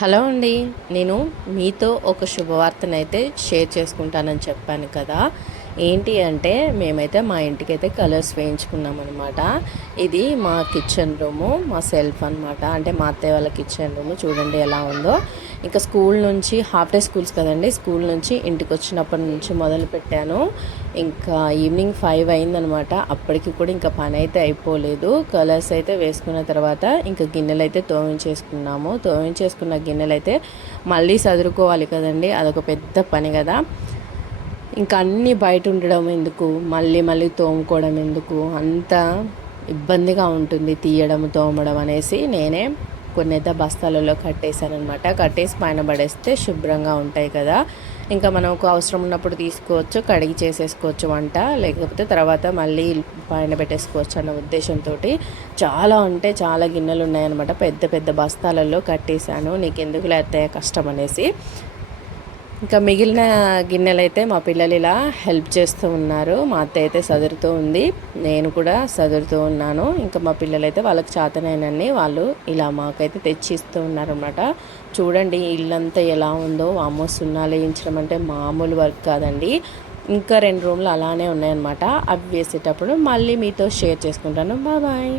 Hello అండి. నేను మీతో ఒక శుభవార్తనైతే షేర్ చేసుకుంటానని చెప్పాను కదా! ఏంటి అంటే మేమైతే మా ఇంటికైతే కలర్స్ వేయించుకున్నామనమాట. ఇది మా కిచెన్ రూము, మా సెల్ఫ్ అనమాట. అంటే మా అత్తయ్య వాళ్ళ కిచెన్ రూము చూడండి ఎలా ఉందో. ఇంకా స్కూల్ నుంచి హాఫ్ డే స్కూల్స్ కదండి, స్కూల్ నుంచి ఇంటికి వచ్చినప్పటి నుంచి మొదలుపెట్టాను. ఇంకా ఈవినింగ్ 5 అయిందనమాట. అప్పటికి కూడా ఇంకా పని అయితే అయిపోలేదు. కలర్స్ అయితే వేసుకున్న తర్వాత ఇంకా గిన్నెలు అయితే తోమించేసుకున్నాము. తోమించేసుకున్న గిన్నెలు అయితే మళ్ళీ సదురుకోవాలి కదండి, అదొక పెద్ద పని కదా. ఇంకా అన్నీ బయట ఉండడం ఎందుకు, మళ్ళీ మళ్ళీ తోముకోవడం ఎందుకు, అంత ఇబ్బందిగా ఉంటుంది తీయడం తోమడం అనేసి నేనే కొన్ని అయితే బస్తాలలో కట్టేశానమాట. కట్టేసి పైన పడేస్తే శుభ్రంగా ఉంటాయి కదా. ఇంకా మనకు అవసరం ఉన్నప్పుడు తీసుకోవచ్చు, కడిగి చేసేసుకోవచ్చు వంట, లేకపోతే తర్వాత మళ్ళీ పైన పెట్టేసుకోవచ్చు అన్న ఉద్దేశంతో చాలా అంటే చాలా గిన్నెలు ఉన్నాయన్నమాట. పెద్ద పెద్ద బస్తాలలో కట్టేశాను, నీకు ఎందుకు లేకపోతే కష్టం అనేసి. ఇంకా మిగిలిన గిన్నెలు అయితే మా పిల్లలు ఇలా హెల్ప్ చేస్తూ ఉన్నారు. మా అత్త అయితే సదురుతూ ఉంది, నేను కూడా సదురుతూ ఉన్నాను. ఇంకా మా పిల్లలు అయితే వాళ్ళకి చేతనైనన్ని వాళ్ళు ఇలా మాకైతే తెచ్చిస్తూ ఉన్నారన్నమాట. చూడండి ఇల్లంతా ఎలా ఉందో. వామ్మో, సున్నాలు వేయించడం అంటే మామూలు వర్క్ కాదండి. ఇంకా 2 రూమ్లు అలానే ఉన్నాయన్నమాట. అవి వేసేటప్పుడు మళ్ళీ మీతో షేర్ చేసుకుంటాను. బాయ్.